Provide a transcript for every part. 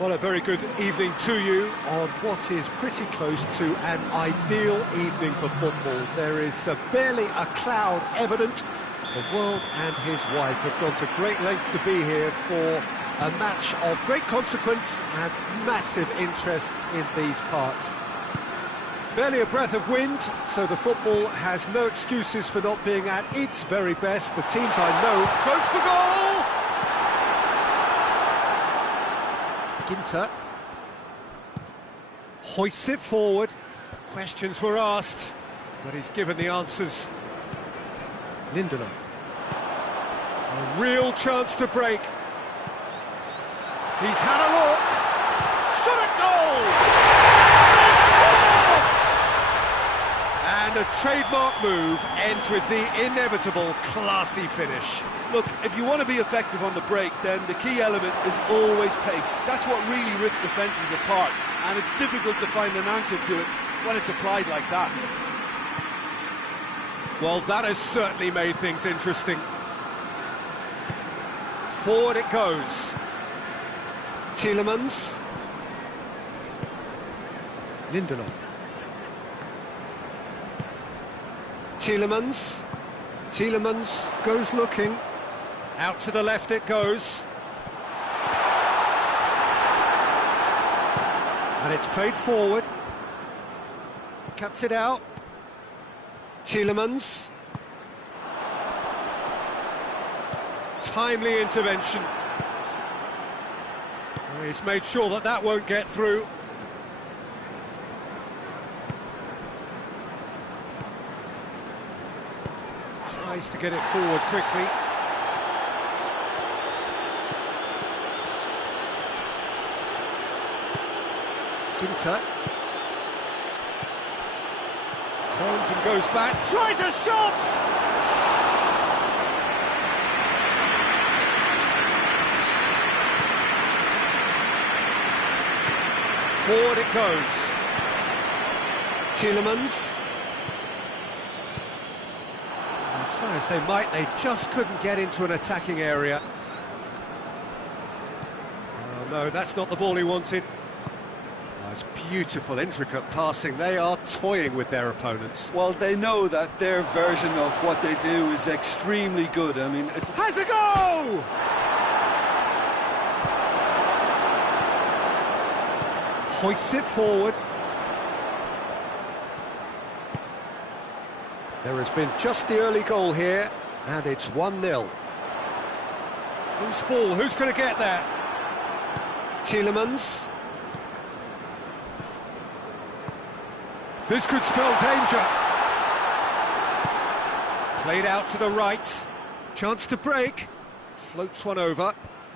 Well, a very good evening to you on what is pretty close to an ideal evening for football. There is barely a cloud evident. The world and his wife have gone to great lengths to be here for a match of great consequence and massive interest in these parts. Barely a breath of wind, so the football has no excuses for not being at its very best. The teams I know goes for goal! Ginter hoists it forward. Questions were asked, but he's given the answers. Lindelof. A real chance to break. He's had a look. Shot at goal! And a trademark move ends with the inevitable classy finish. Look, if you want to be effective on the break, then the key element is always pace. That's what really rips defences apart, and it's difficult to find an answer to it when it's applied like that. Well, that has certainly made things interesting. Forward it goes. Tielemans. Lindelof. Tielemans goes looking. Out to the left it goes. And it's played forward. Cuts it out. Tielemans. Timely intervention. He's made sure that that won't get through. Tries to get it forward quickly. Ginter. Turns and goes back. Tries a shot! Forward it goes. Tielemans. Try as they might, they just couldn't get into an attacking area. Oh no, that's not the ball he wanted. Oh, it's beautiful, intricate passing. They are toying with their opponents. Well, they know that their version of what they do is extremely good. I mean, it's... Has a go! Hoists it forward. There has been just the early goal here, and it's 1-0. Loose ball, who's going to get there? Tielemans. This could spell danger. Played out to the right. Chance to break. Floats one over.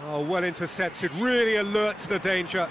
Oh, well intercepted, really alert to the danger.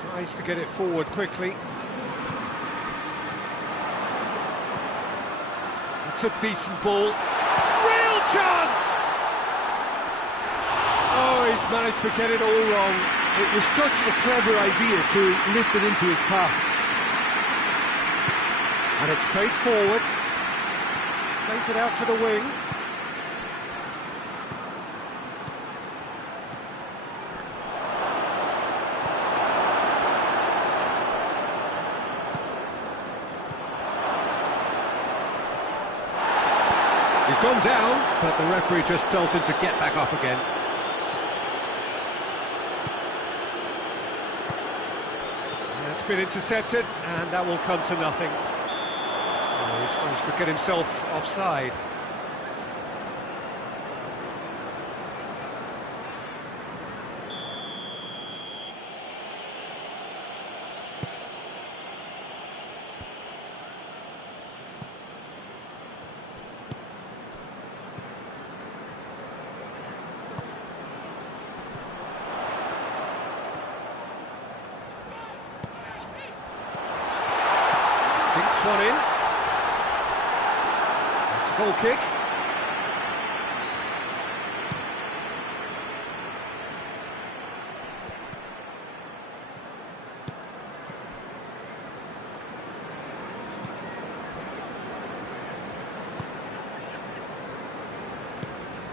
Tries to get it forward quickly. That's a decent ball. Real chance! Oh, he's managed to get it all wrong. It was such a clever idea to lift it into his path. And it's played forward. Plays it out to the wing. He's gone down, but the referee just tells him to get back up again. And it's been intercepted, and that will come to nothing. Oh, he's managed to get himself offside. one in. It's a goal kick.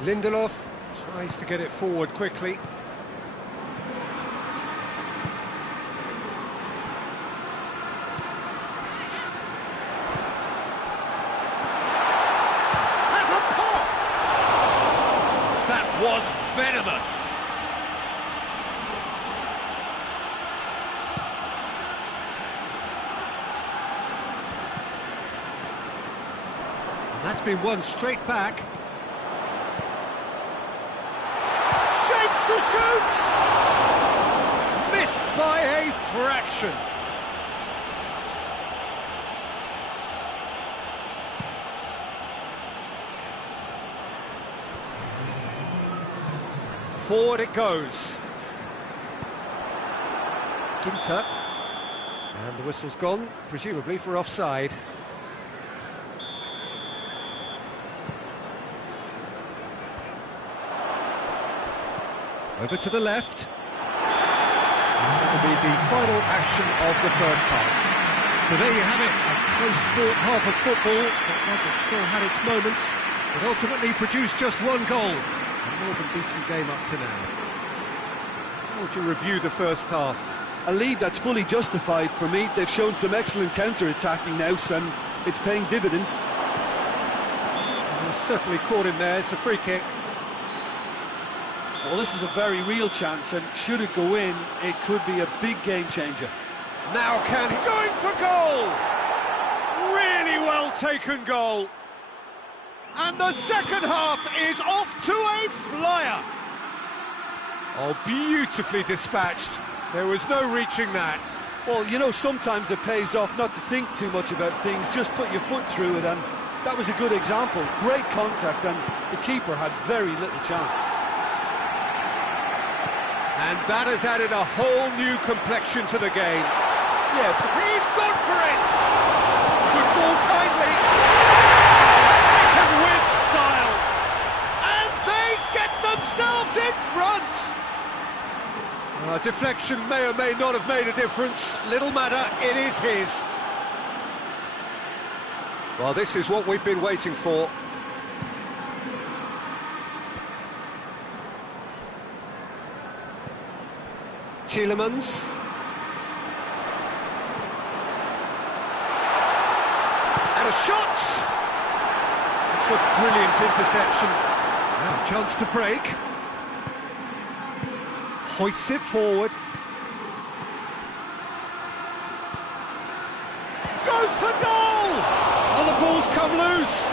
Lindelof tries to get it forward quickly. Has a pop! That was venomous. And that's been won straight back. Shapes to shoot! Missed by a fraction. Forward it goes. Ginter. And the whistle's gone, presumably for offside. Over to the left. And that'll be the final action of the first half. So there you have it, a close-fought half of football, but one that still had its moments, but ultimately produced just one goal. A more than decent game up to now. How would you review the first half? A lead that's fully justified for me. They've shown some excellent counter-attacking now, and it's paying dividends. Well, certainly caught him there, it's a free kick. Well, this is a very real chance, and should it go in, it could be a big game changer. Now can he going for goal? Really well taken goal. And the second half is off to a flyer. Oh, beautifully dispatched. There was no reaching that. Well, you know, sometimes it pays off not to think too much about things, just put your foot through it, and that was a good example. Great contact, and the keeper had very little chance. And that has added a whole new complexion to the game. Yes, he's gone for it! Good ball kindly. Taken with style. And they get themselves in front! Deflection may or may not have made a difference. Little matter, it is his. Well, this is what we've been waiting for. Tielemans. And a shot! It's a brilliant interception. Now a chance to break. Hoists it forward. Goes for goal! Oh, the ball's come loose.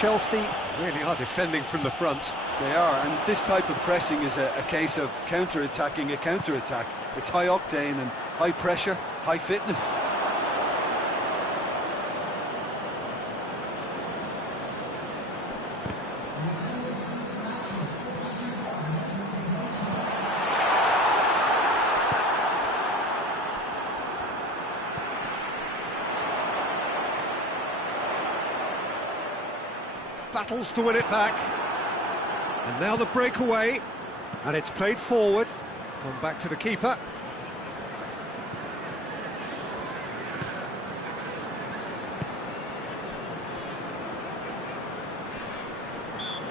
Chelsea really are defending from the front. They are, and this type of pressing is a case of counter-attacking a counter-attack. It's high octane and high pressure, high fitness. Battles to win it back. And now the breakaway, and it's played forward. Gone back to the keeper.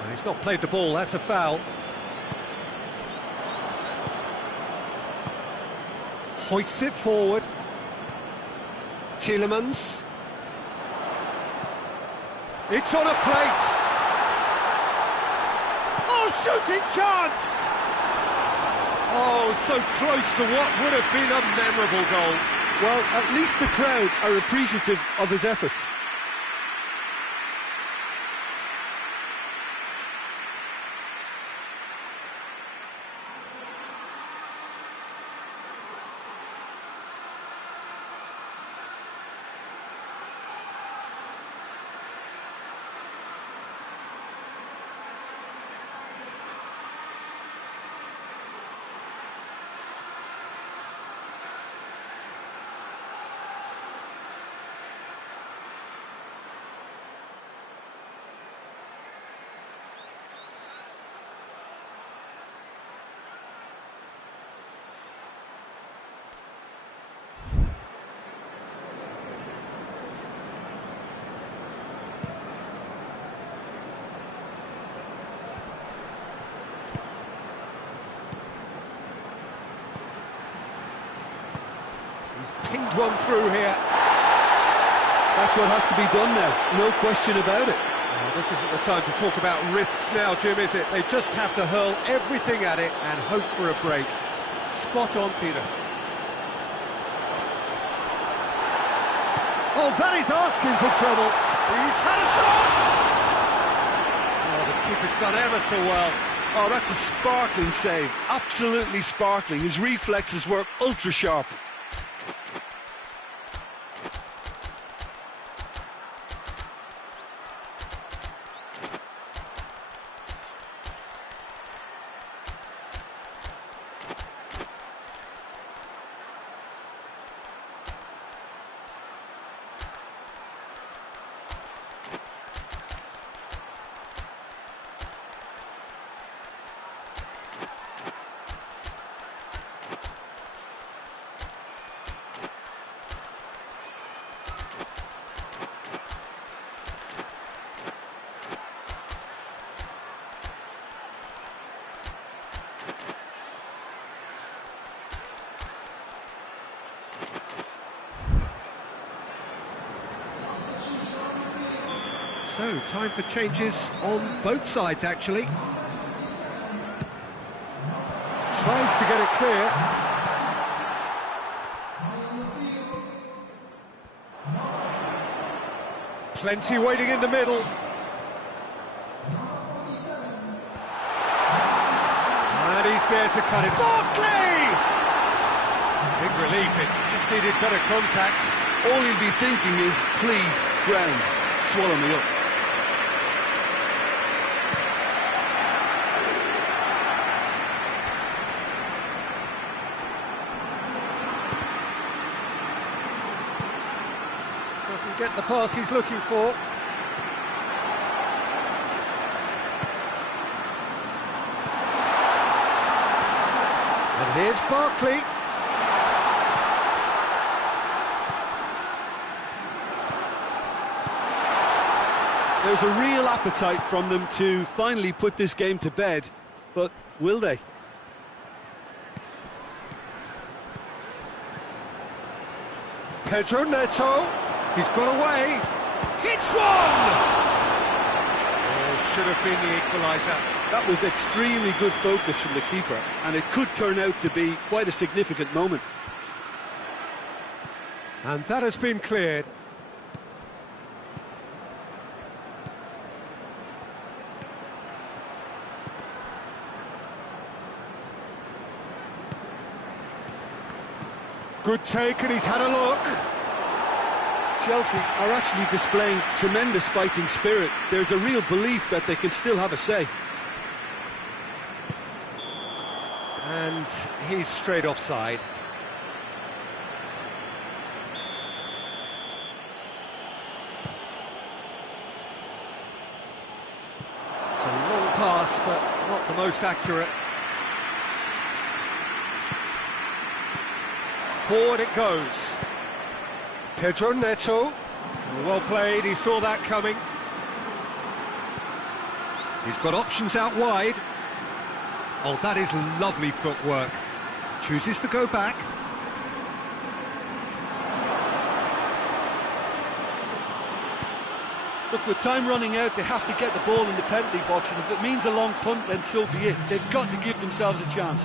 And he's not played the ball, that's a foul. Hoists it forward. Tielemans. It's on a plate. Shooting chance! Oh, so close to what would have been a memorable goal. Well, at least the crowd are appreciative of his efforts. pinged one through here. That's what has to be done now, no question about it. Well, this isn't the time to talk about risks now, Jim, is it? They just have to hurl everything at it and hope for a break. Spot on, Peter. Oh, that is asking for trouble. He's had a shot! Oh, the keeper's done ever so well. Oh, that's a sparkling save, absolutely sparkling. His reflexes work ultra sharp. So, time for changes on both sides, actually. Tries to get it clear. Plenty waiting in the middle. And he's there to cut it. Barkley! Big relief, it just needed better contact. All he'll be thinking is, please, ground, swallow me up. Doesn't get the pass he's looking for. And here's Barkley. There's a real appetite from them to finally put this game to bed, but will they? Pedro Neto. He's got away. Hits one! Oh, should have been the equaliser. That was extremely good focus from the keeper, and it could turn out to be quite a significant moment. And that has been cleared. Good take, and he's had a look. Chelsea are actually displaying tremendous fighting spirit. There's a real belief that they can still have a say. And he's straight offside. It's a long pass, but not the most accurate. Forward it goes. Pedro Neto. Well played, he saw that coming. He's got options out wide. Oh, that is lovely footwork. Chooses to go back. Look, with time running out, they have to get the ball in the penalty box, and if it means a long punt, then so be it. They've got to give themselves a chance.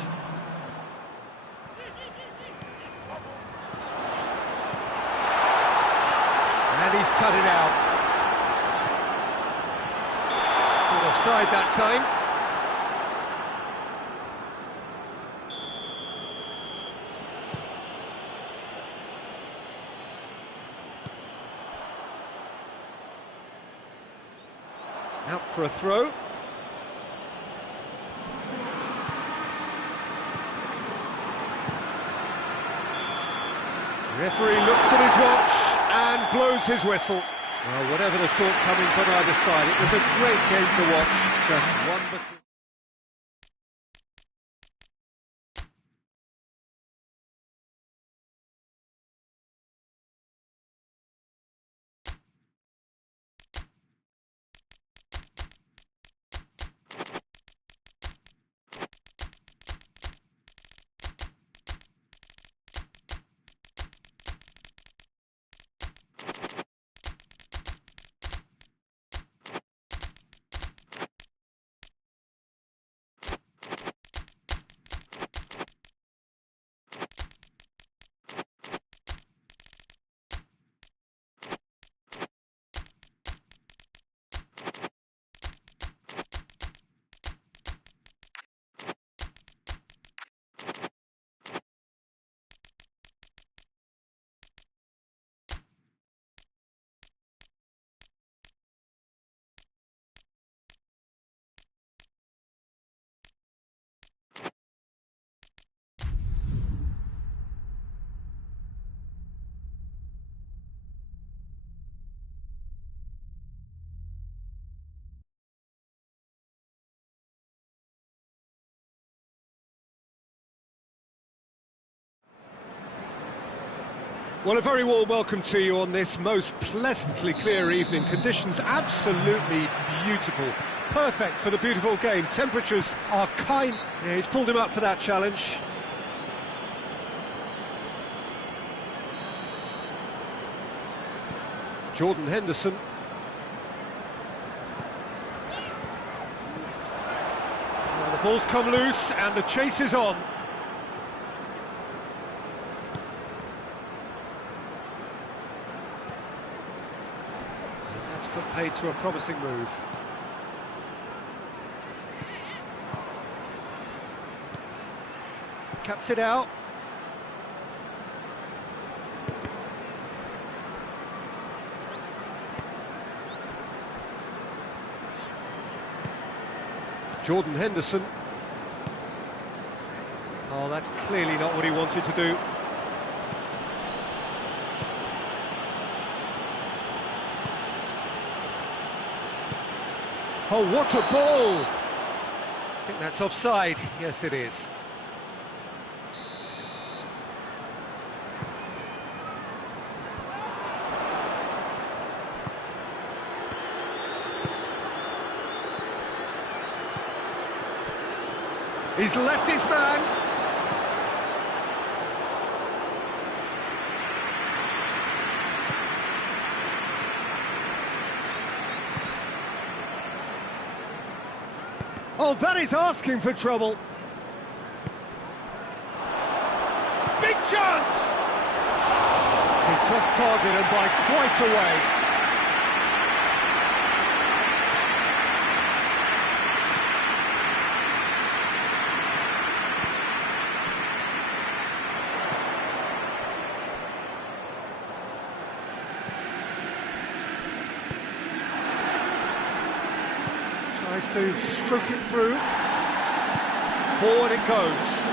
And he's cut it out. Good offside that time. Out for a throw. Referee looks at his watch and blows his whistle. Well, whatever the shortcomings on either side, it was a great game to watch. Just one but... Well, a very warm welcome to you on this most pleasantly clear evening. Conditions absolutely beautiful. Perfect for the beautiful game. Temperatures are kind. Yeah, he's pulled him up for that challenge. Jordan Henderson. Now the ball's come loose and the chase is on. Put paid to a promising move. Cuts it out. Jordan Henderson. Oh, that's clearly not what he wanted to do. Oh, what a ball! I think that's offside. Yes, it is. He's left his man. Oh, that is asking for trouble. Big chance! It's off target and by quite a way. Tries to stroke it through. Forward it goes.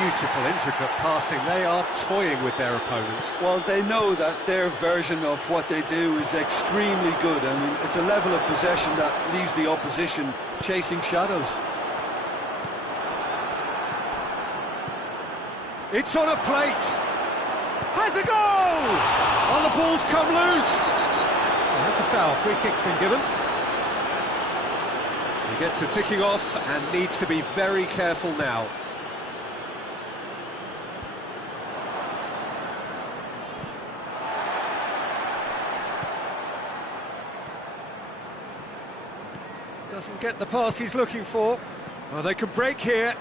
Beautiful, intricate passing. They are toying with their opponents. Well, they know that their version of what they do is extremely good. I mean, it's a level of possession that leaves the opposition chasing shadows. It's on a plate. Has a goal! Oh, the ball's come loose. Oh, that's a foul. Free kick's been given. He gets it ticking off and needs to be very careful now. Doesn't get the pass he's looking for. Well, they could break here.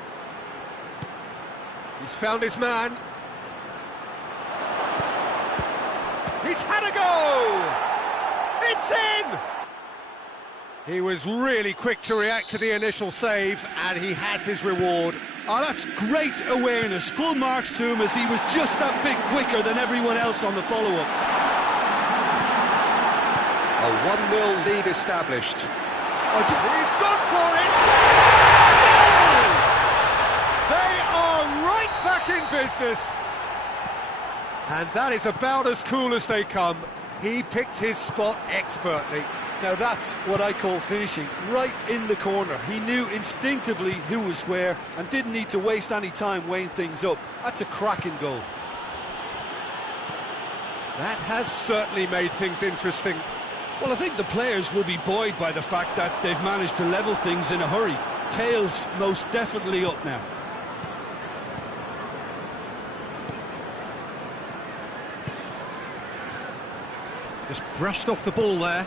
He's found his man. He's had a go! It's in! He was really quick to react to the initial save, and he has his reward. Oh, that's great awareness. Full marks to him as he was just that bit quicker than everyone else on the follow-up. A 1-0 lead established. Oh, he's gone for it! They are right back in business. And that is about as cool as they come. He picked his spot expertly. Now that's what I call finishing, right in the corner. He knew instinctively who was where and didn't need to waste any time weighing things up. That's a cracking goal. That has certainly made things interesting. Well, I think the players will be buoyed by the fact that they've managed to level things in a hurry. Tails most definitely up now. Just brushed off the ball there.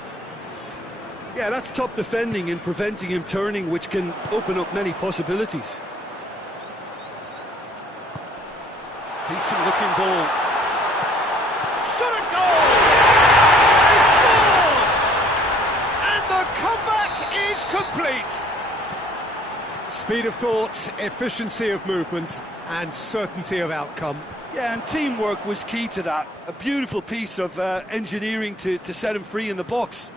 Yeah, that's top defending and preventing him turning, which can open up many possibilities. Decent looking ball. Shot a goal! The comeback is complete. Speed of thought, efficiency of movement, and certainty of outcome. Yeah, and teamwork was key to that. A beautiful piece of engineering to set him free in the box.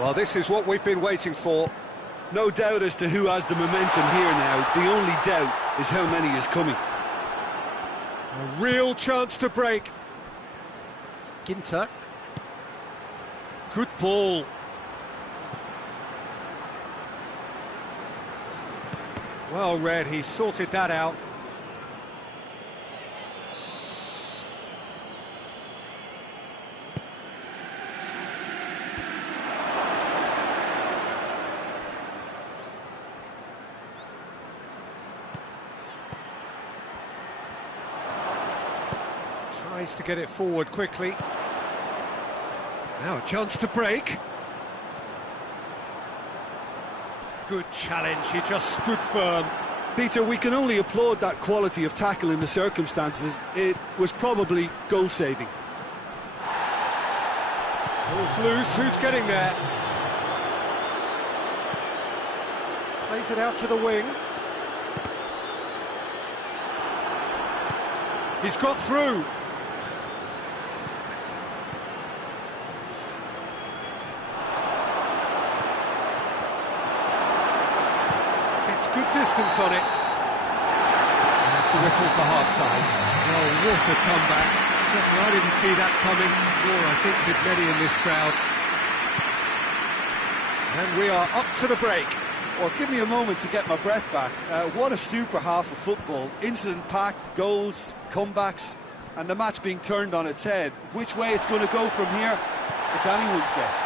Well, this is what we've been waiting for. No doubt as to who has the momentum here now. The only doubt is how many is coming. A real chance to break. Ginter. Good ball. Well read, he sorted that out. Tries to get it forward quickly. Now a chance to break. Good challenge, he just stood firm. Peter, we can only applaud that quality of tackle in the circumstances. It was probably goal-saving. Ball's loose, who's getting there? Plays it out to the wing. He's got through. Good distance on it. That's the whistle for half-time. Oh, what a comeback. Certainly I didn't see that coming, nor I think did many in this crowd. And we are up to the break. Well, give me a moment to get my breath back. What a super half of football. Incident-packed, goals, comebacks, and the match being turned on its head. Which way it's going to go from here, it's anyone's guess.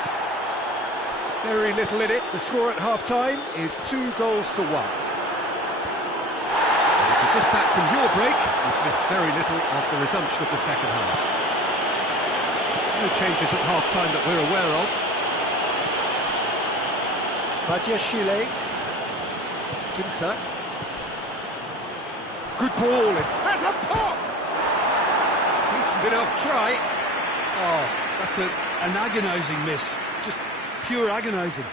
Very little in it. The score at half-time is 2-1. Just back from your break, we've missed very little of the resumption of the second half. No changes at half-time that we're aware of. Badiashile. Ginter. Good ball, it has a pop! Decent enough try. Oh, that's an agonising miss. Just pure agonising.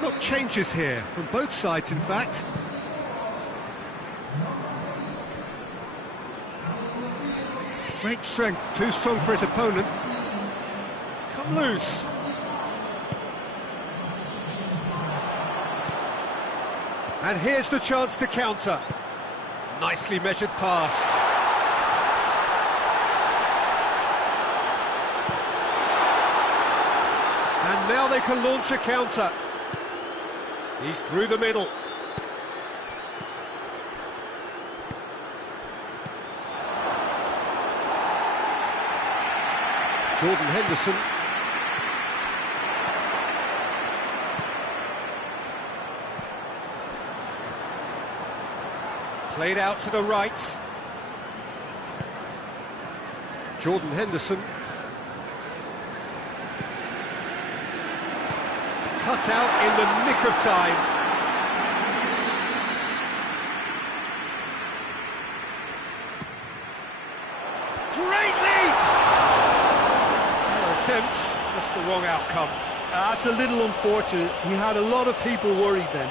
Got changes here from both sides, in fact. Great strength, too strong for his opponent. It's come loose. And here's the chance to counter. Nicely measured pass. And now they can launch a counter. He's through the middle. Jordan Henderson. Played out to the right. Jordan Henderson. Cut out in the nick of time. Great leap! Fair attempt, just the wrong outcome. That's a little unfortunate. He had a lot of people worried then.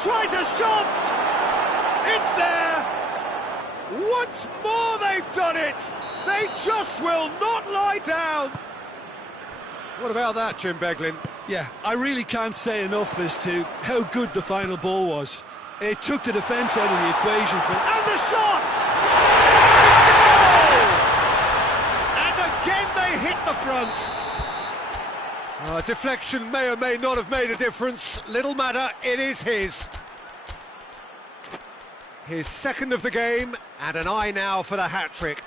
Tries a shot! It's there! Once more they've done it! They just will not lie down! What about that, Jim Beglin? Yeah, I really can't say enough as to how good the final ball was. It took the defence out of the equation for... And the shot! It's a goal! And again they hit the front. Deflection may or may not have made a difference. Little matter, it is his. His second of the game, and an eye now for the hat-trick.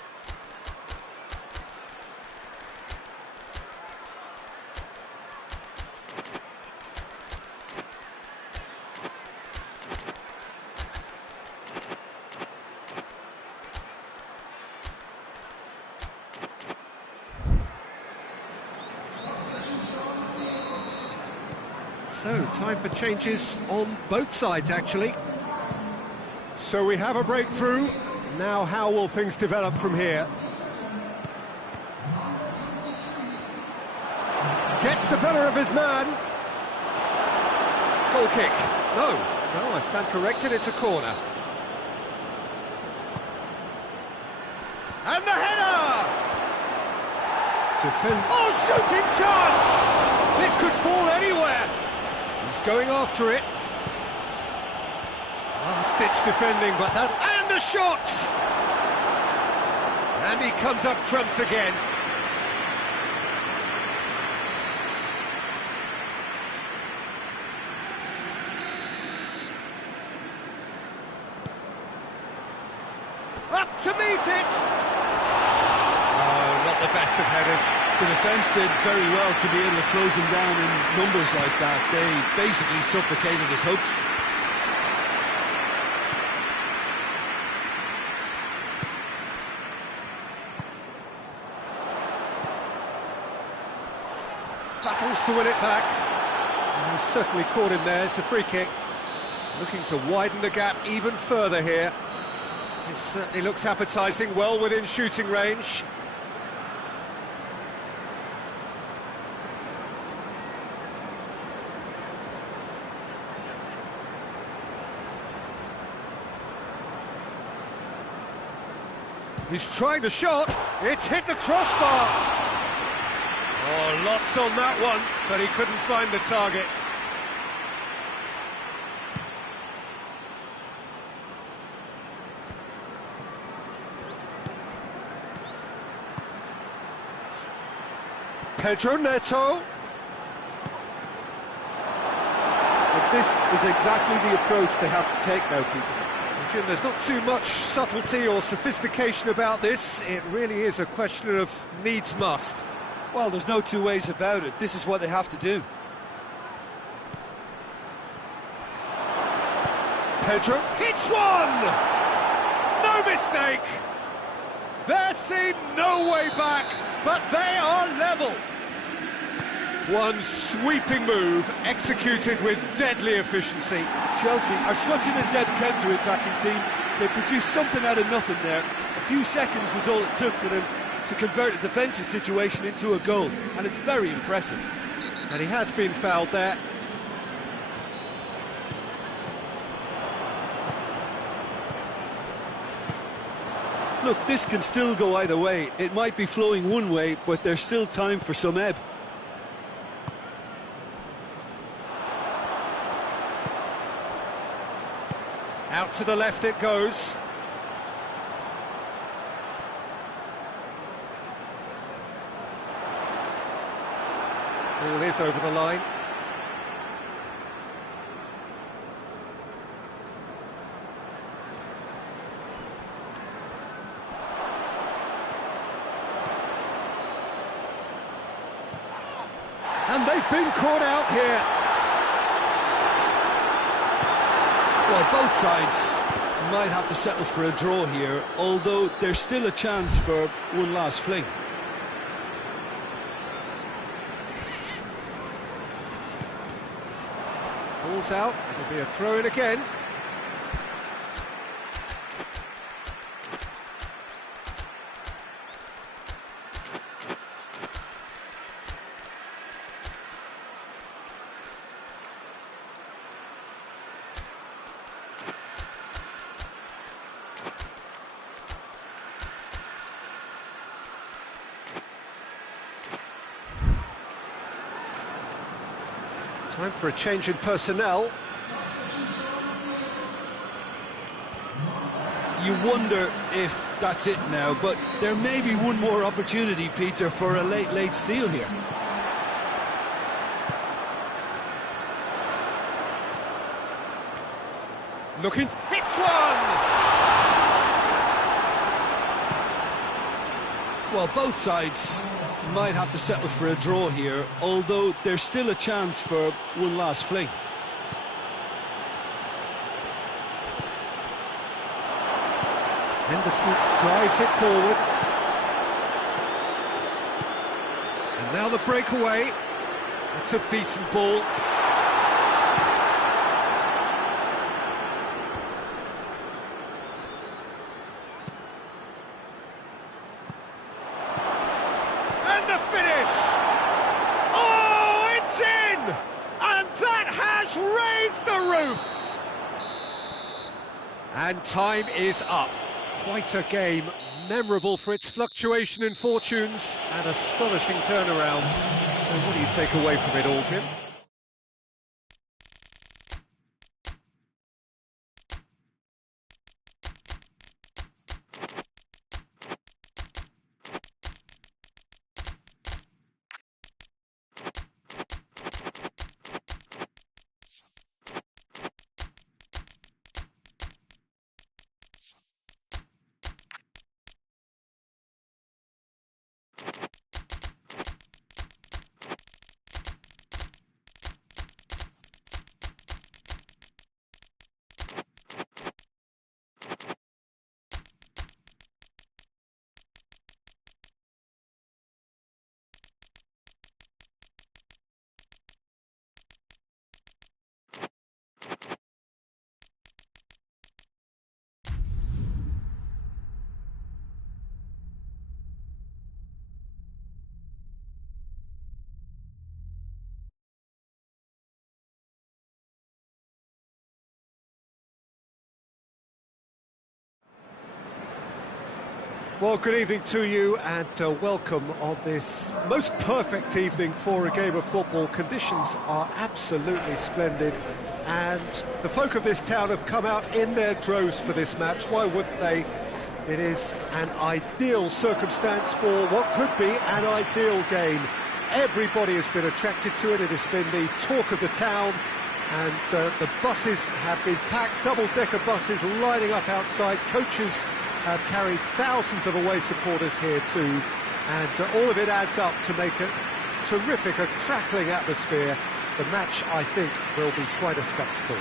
So, time for changes on both sides, actually. So we have a breakthrough. Now, how will things develop from here? Gets the better of his man. Goal kick. No, I stand corrected, it's a corner. And the header! Oh, shooting chance! This could fall anywhere. He's going after it. Last-ditch defending, but that... And a shot! And he comes up trumps again. Up to meet it! Oh, not the best of headers. The defence did very well to be able to close him down in numbers like that. They basically suffocated his hopes. Battles to win it back. And he's certainly caught him there. It's a free kick. Looking to widen the gap even further here. It certainly looks appetising, well within shooting range. He's trying the shot. It's hit the crossbar. Oh, lots on that one, but he couldn't find the target. Pedro Neto. But this is exactly the approach they have to take now, Peter. Jim, there's not too much subtlety or sophistication about this. It really is a question of needs must. Well, there's no two ways about it. This is what they have to do. Pedro hits one! No mistake! There seemed no way back, but they are level. One sweeping move, executed with deadly efficiency. Chelsea are such an adept counter-attacking team. They produced something out of nothing there. A few seconds was all it took for them to convert a defensive situation into a goal, and it's very impressive. And he has been fouled there. Look, this can still go either way. It might be flowing one way, but there's still time for some ebb. Out to the left it goes. Ball is over the line. And they've been caught out here. Well, both sides might have to settle for a draw here, although there's still a chance for one last fling. Ball's out, it'll be a throw-in again. Time for a change in personnel. You wonder if that's it now, but there may be one more opportunity, Peter, for a late steal here. Looking, hits one! Well, both sides might have to settle for a draw here, although there's still a chance for one last fling. Henderson drives it forward. And now the breakaway. It's a decent ball. has raised the roof! And time is up. Quite a game, memorable for its fluctuation in fortunes and astonishing turnaround. So what do you take away from it all, Jim? Well, good evening to you and welcome on this most perfect evening for a game of football. Conditions are absolutely splendid and the folk of this town have come out in their droves for this match. Why wouldn't they? It is an ideal circumstance for what could be an ideal game. Everybody has been attracted to it. It has been the talk of the town and the buses have been packed, double-decker buses lining up outside. Coaches have carried thousands of away supporters here too, and all of it adds up to make a terrific, a crackling atmosphere. The match, I think, will be quite a spectacle.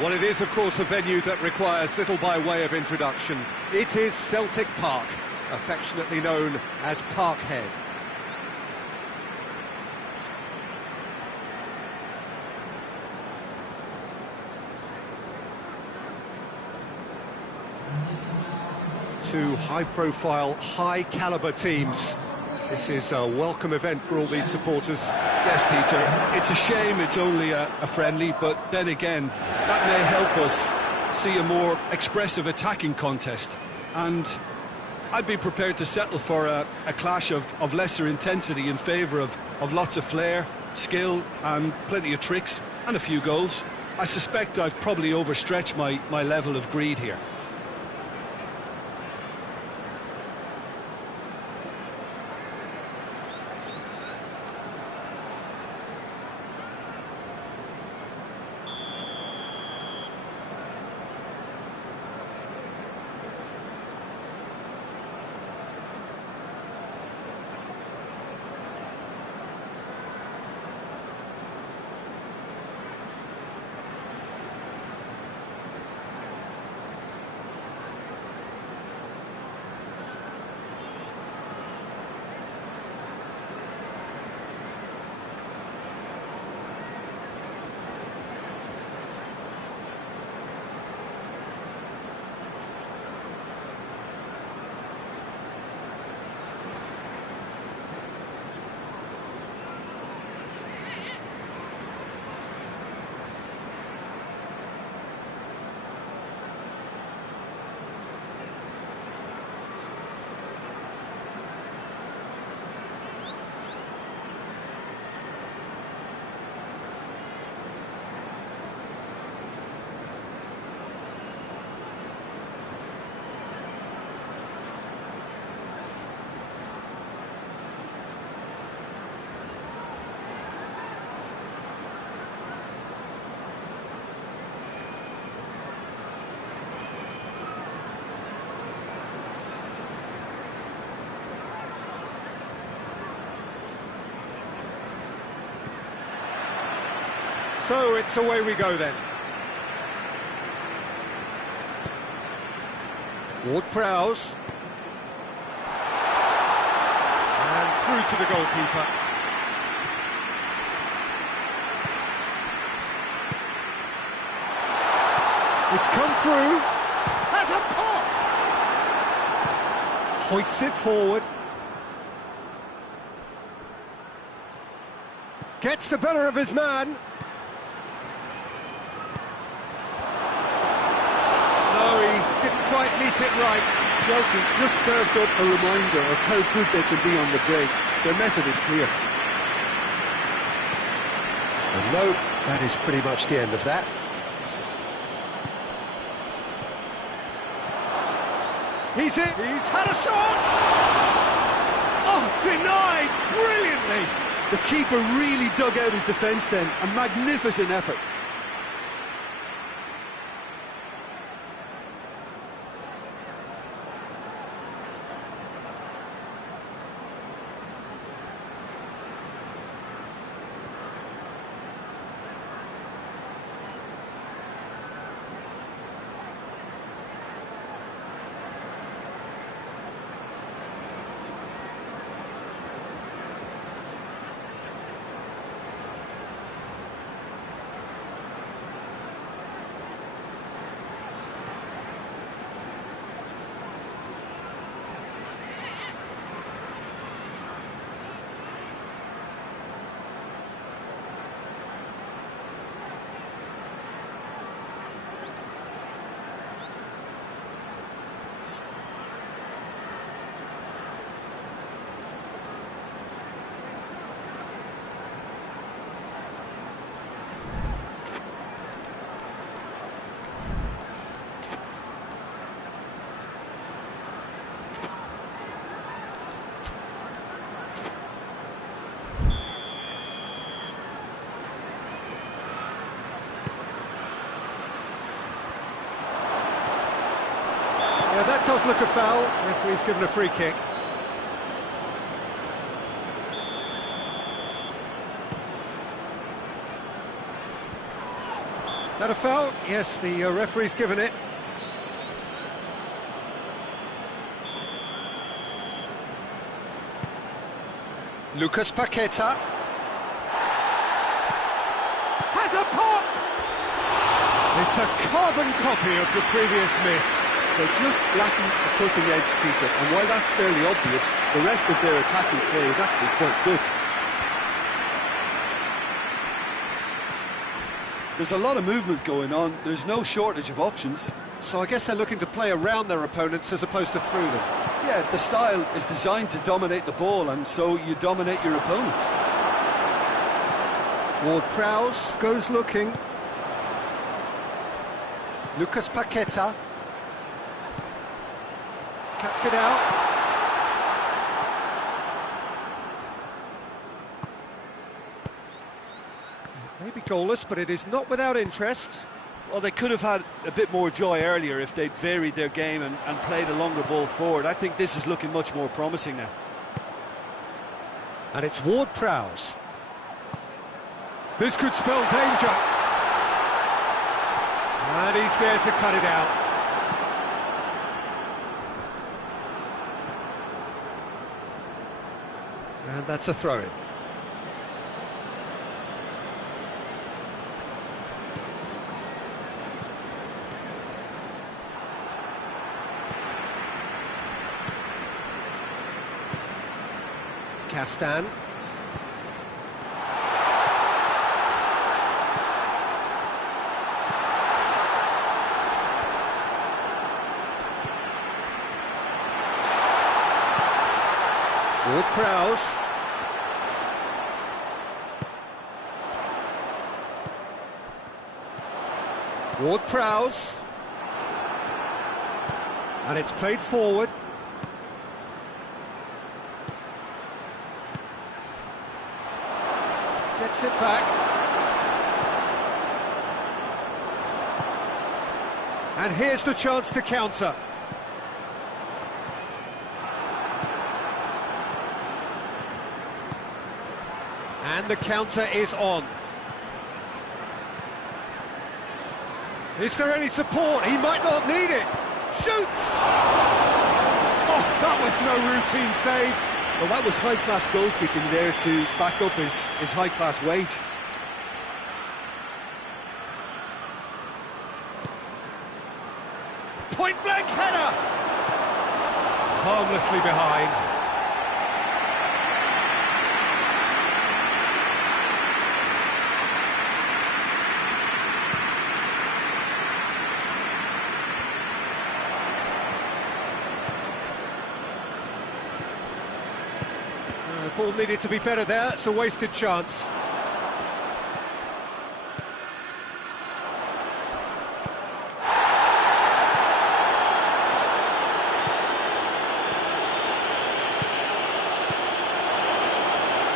Well, it is, of course, a venue that requires little by way of introduction. It is Celtic Park, affectionately known as Parkhead. Two high-profile, high-caliber teams. This is a welcome event for all these supporters. Yes, Peter, it's a shame it's only a friendly, but then again, that may help us see a more expressive attacking contest. And I'd be prepared to settle for a clash of lesser intensity in favour of lots of flair, skill, and plenty of tricks, and a few goals. I suspect I've probably overstretched my level of greed here. So it's away we go then. Ward-Prowse. And through to the goalkeeper. It's come through. Has a pop! Hoists it forward. Gets the better of his man. gets it right. Chelsea just served up a reminder of how good they can be on the break. Their method is clear. And no, that is pretty much the end of that. He's had a shot! Oh, denied brilliantly! The keeper really dug out his defence then, a magnificent effort. Yeah, that does look a foul. Referee's given a free kick. That a foul? Yes, the referee's given it. Lucas Paqueta. Has a pop! It's a carbon copy of the previous miss. They're just lacking a cutting edge, Peter, and while that's fairly obvious, the rest of their attacking play is actually quite good. There's a lot of movement going on, there's no shortage of options. So I guess they're looking to play around their opponents as opposed to through them. Yeah, the style is designed to dominate the ball, and so you dominate your opponents. Ward-Prowse goes looking. Lucas Paqueta. Cuts it out. Maybe goalless, but it is not without interest. Well, they could have had a bit more joy earlier if they'd varied their game and played a longer ball forward. I think this is looking much more promising now. And it's Ward-Prowse. This could spell danger. And he's there to cut it out. And that's a throw-in. Castan. Ward-Prowse. Ward-Prowse. And it's played forward. Gets it back. And here's the chance to counter. And the counter is on. Is there any support? He might not need it. Shoots! Oh, that was no routine save. Well, that was high-class goalkeeping there to back up his high-class wage. Point-blank header! Harmlessly behind. Ball needed to be better there, it's a wasted chance.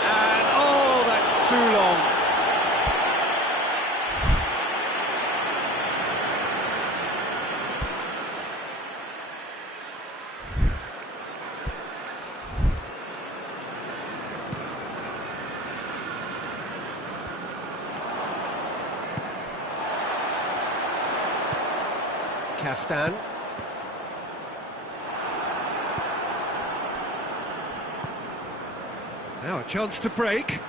And, oh, that's too long. Castan. Now a chance to break.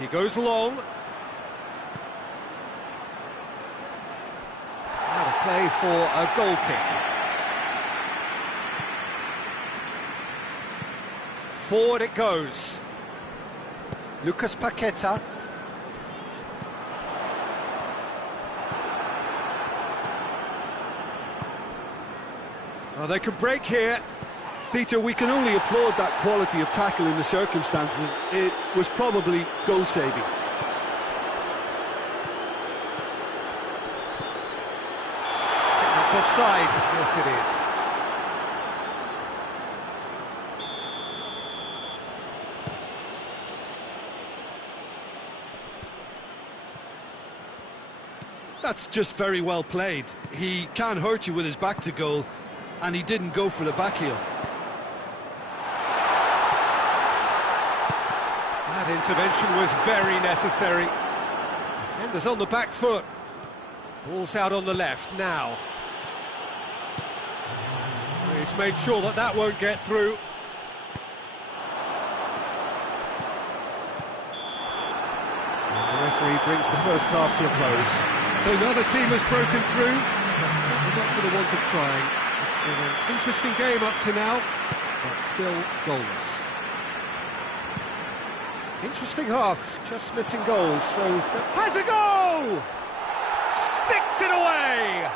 He goes long. Out of play for a goal kick. Forward it goes. Lucas Paqueta. Oh, they could break here. Peter, we can only applaud that quality of tackle in the circumstances. It was probably goal-saving. That's offside. Yes, it is. That's just very well played. He can't hurt you with his back to goal, and he didn't go for the back heel. That intervention was very necessary. Defenders on the back foot. Ball's out on the left now. He's made sure that that won't get through. And the referee brings the first half to a close. So another team has broken through. But certainly not for the want of trying. It's been an interesting game up to now, but still goalless. Interesting half, just missing goals, so... Has a go! Sticks it away!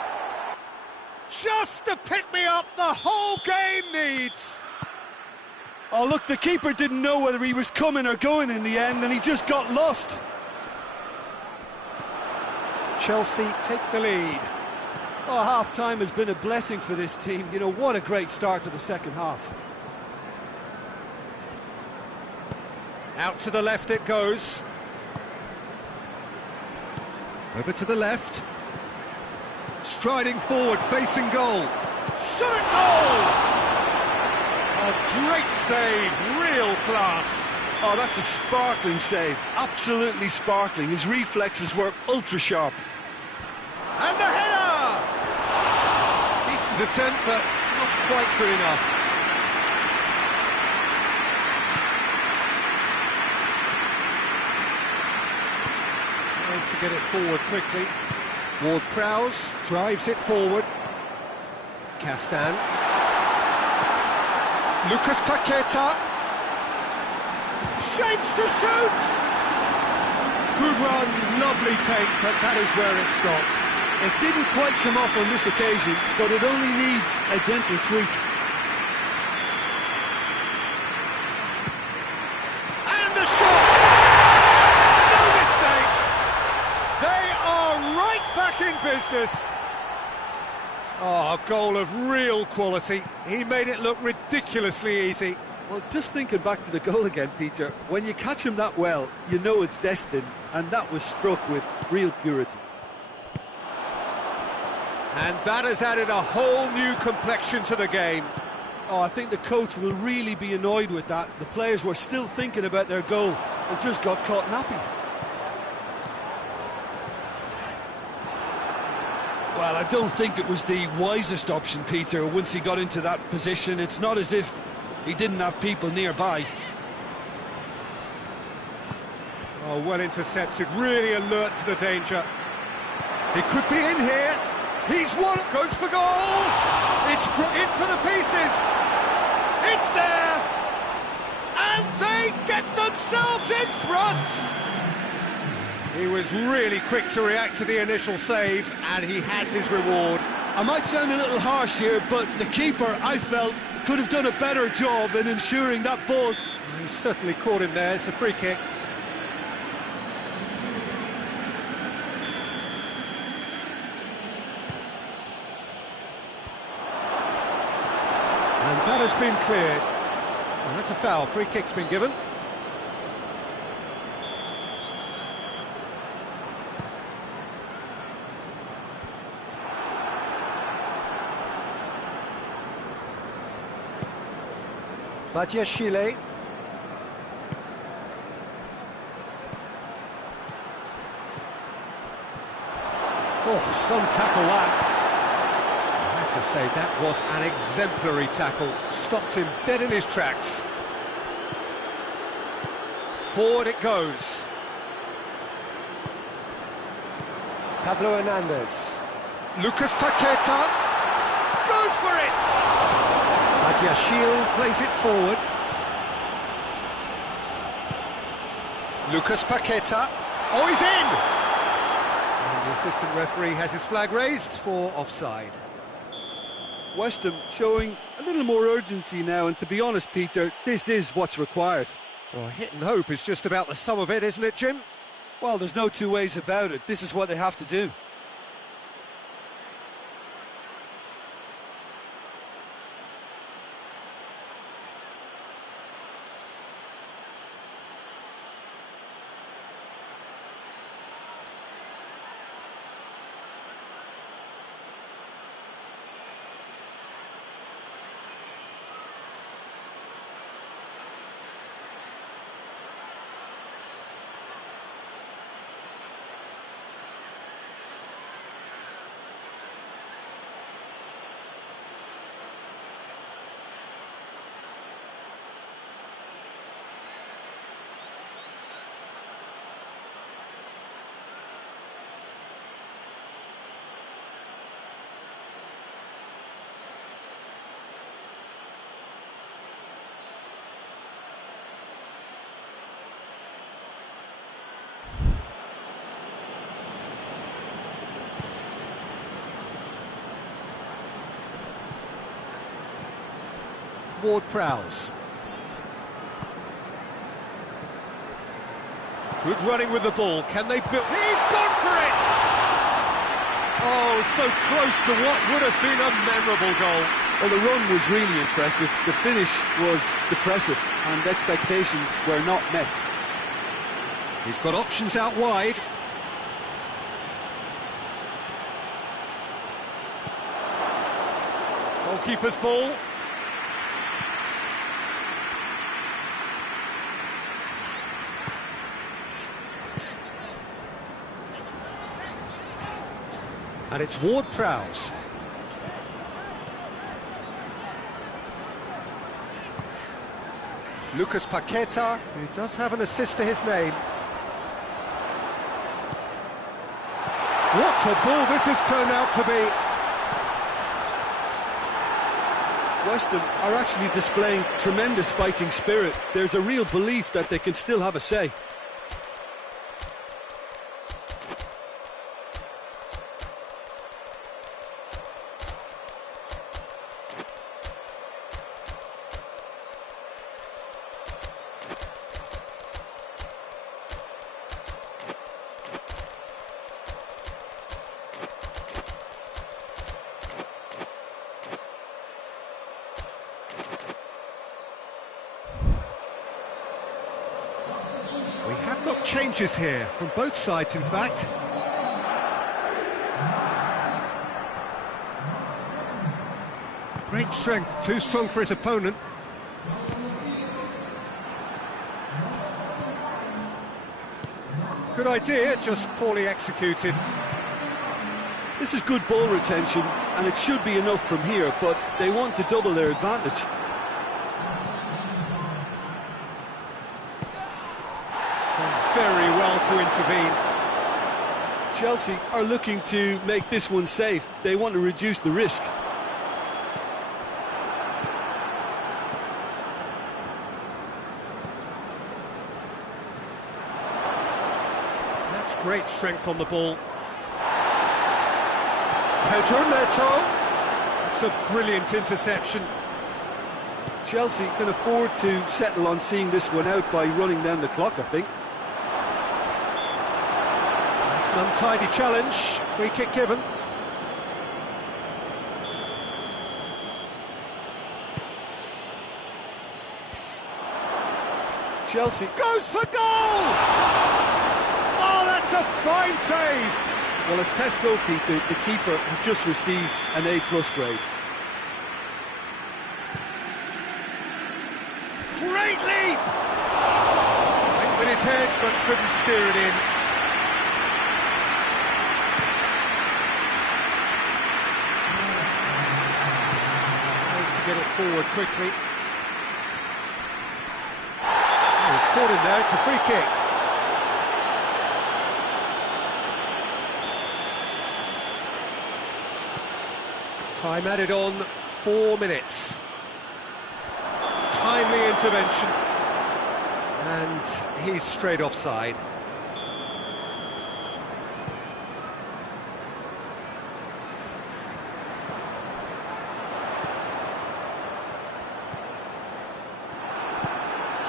Just the pick-me-up the whole game needs! Oh, look, the keeper didn't know whether he was coming or going in the end, and he just got lost. Chelsea take the lead. Oh, half-time has been a blessing for this team. You know, what a great start to the second half. Out to the left it goes. Over to the left. Striding forward, facing goal. Shot at goal! A great save, real class. Oh, that's a sparkling save. Absolutely sparkling. His reflexes were ultra-sharp. And the header! Decent attempt, but not quite good enough. Tries to get it forward quickly. Ward-Prowse drives it forward. Castan. Lucas Paqueta. Shapes to shoot! Good run, lovely take, but that is where it stopped. It didn't quite come off on this occasion, but it only needs a gentle tweak. And the shot! No mistake! They are right back in business. Oh, a goal of real quality. He made it look ridiculously easy. Well, just thinking back to the goal again, Peter, when you catch him that well, you know it's destined, and that was struck with real purity. And that has added a whole new complexion to the game. Oh, I think the coach will really be annoyed with that. The players were still thinking about their goal and just got caught napping. Well, I don't think it was the wisest option, Peter, once he got into that position. It's not as if he didn't have people nearby. Oh, well intercepted, really alert to the danger. He could be in here. He's one, goes for goal. It's in for the pieces. It's there. And they get themselves in front. He was really quick to react to the initial save, and he has his reward. I might sound a little harsh here, but the keeper, I felt, could have done a better job in ensuring that ball... He's certainly caught him there. It's a free kick. And that has been cleared. And that's a foul. Free kick's been given. PesJoker-MAY7-H. Oh, some tackle that. I have to say, that was an exemplary tackle. Stopped him dead in his tracks. Forward it goes. Pablo Hernandez. Lucas Paqueta goes for it! PesJoker-MAY7-H plays it forward. Lucas Paqueta. Oh, he's in! And the assistant referee has his flag raised for offside. West Ham showing a little more urgency now, and to be honest, Peter, this is what's required. Well, hit and hope is just about the sum of it, isn't it, Jim? Well, there's no two ways about it. This is what they have to do. Ward-Prowse. Good running with the ball. Can they build? He's gone for it! Oh, so close to what would have been a memorable goal. Well, the run was really impressive. The finish was depressive, and expectations were not met. He's got options out wide. Goalkeeper's ball. And it's Ward-Prowse. Lucas Paqueta, who does have an assist to his name. What a ball this has turned out to be. West Ham are actually displaying tremendous fighting spirit. There's a real belief that they can still have a say. We have got changes here, from both sides in fact. Great strength, too strong for his opponent. Good idea, just poorly executed. This is good ball retention, and it should be enough from here, but they want to double their advantage. Very well to intervene. Chelsea are looking to make this one safe. They want to reduce the risk. That's great strength on the ball. Pedro Neto. It's a brilliant interception. Chelsea can afford to settle on seeing this one out by running down the clock, I think. It's an untidy challenge, free kick given. Chelsea Goes for goal! Oh, that's a fine save! Well, as test goalkeeper, the keeper has just received an A+ grade. Great leap! Went with his head, but couldn't steer it in. Tries to get it forward quickly. Oh, he's caught him there, it's a free kick. Time added on, 4 minutes. Timely intervention. And he's straight offside.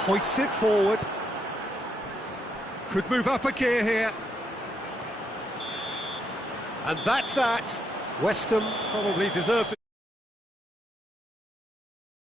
Hoists it forward. Could move up a gear here. And that's that. West Ham probably deserved a